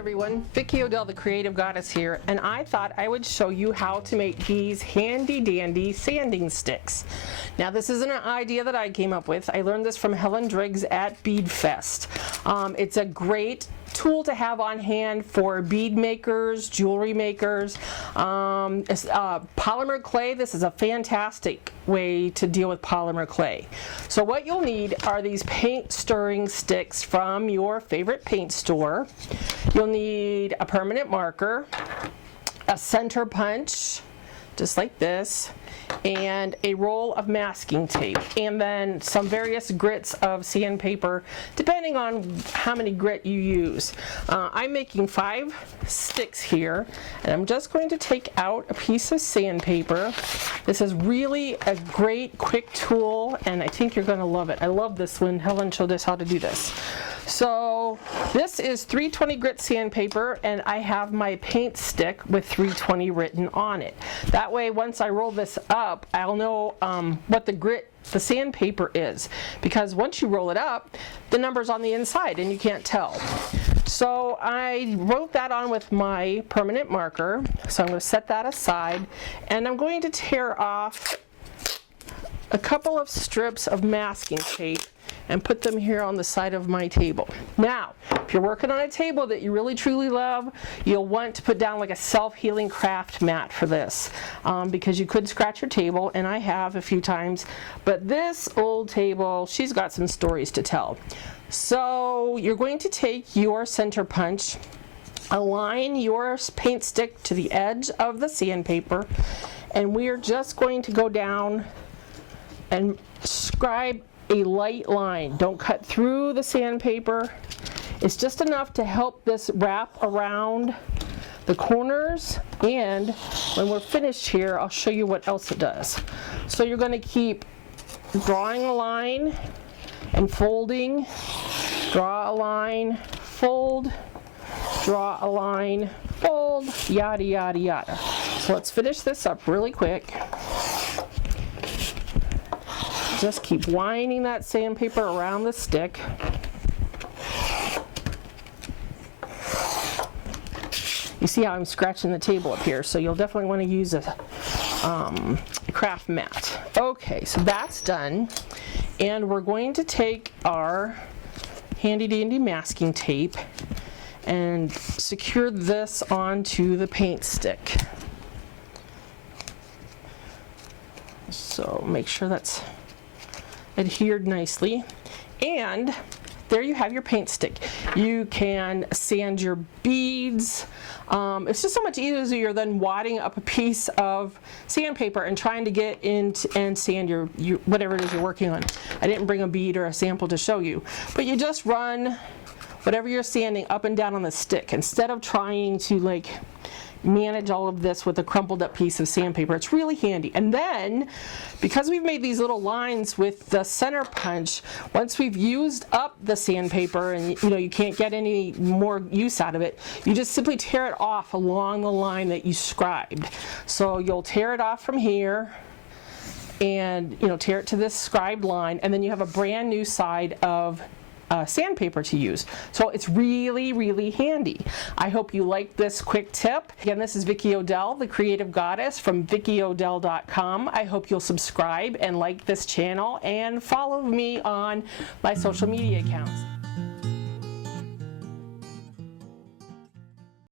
everyone, Vicki Odell, the Creative Goddess here, and I thought I would show you how to make these handy dandy sanding sticks. Now this isn't an idea that I came up with. I learned this from Helen Driggs at Bead Fest. It's a great tool to have on hand for bead makers, jewelry makers, polymer clay. This is a fantastic way to deal with polymer clay. So what you'll need are these paint stirring sticks from your favorite paint store. You'll need a permanent marker, a center punch, just like this, and a roll of masking tape, and then some various grits of sandpaper depending on how many grit you use. I'm making 5 sticks here, and I'm just going to take out a piece of sandpaper. This is really a great quick tool, and I think you're going to love it. I love this when Helen showed us how to do this. So this is 320 grit sandpaper, and I have my paint stick with 320 written on it. That way once I roll this up, I'll know what the sandpaper is, because once you roll it up, the number's on the inside and you can't tell. So I wrote that on with my permanent marker, so I'm going to set that aside, and I'm going to tear off a couple of strips of masking tape and put them here on the side of my table. Now, if you're working on a table that you really truly love, you'll want to put down like a self-healing craft mat for this, because you could scratch your table, and I have a few times, but this old table, she's got some stories to tell. So you're going to take your center punch, align your paint stick to the edge of the sandpaper, and we are just going to go down and scribe a light line. Don't cut through the sandpaper. It's just enough to help this wrap around the corners, and when we're finished here, I'll show you what else it does. So you're going to keep drawing a line and folding, draw a line, fold, draw a line, fold, yada yada yada. So let's finish this up really quick. Just keep winding that sandpaper around the stick. You see how I'm scratching the table up here, so you'll definitely want to use a craft mat. Okay, so that's done, and we're going to take our handy dandy masking tape and secure this onto the paint stick. So make sure that's adhered nicely, and there you have your paint stick. You can sand your beads. It's just so much easier than wadding up a piece of sandpaper and trying to get in and sand your whatever it is you're working on. I didn't bring a bead or a sample to show you, but you just run whatever you're sanding up and down on the stick instead of trying to like manage all of this with a crumpled up piece of sandpaper. It's really handy. And then, because we've made these little lines with the center punch, once we've used up the sandpaper and you can't get any more use out of it, you just simply tear it off along the line that you scribed. So you'll tear it off from here and tear it to this scribed line, and then you have a brand new side of sandpaper to use. So it's really, really handy. I hope you liked this quick tip. Again, this is Vicki Odell, the Creative Goddess from VickiOdell.com. I hope you'll subscribe and like this channel and follow me on my social media accounts.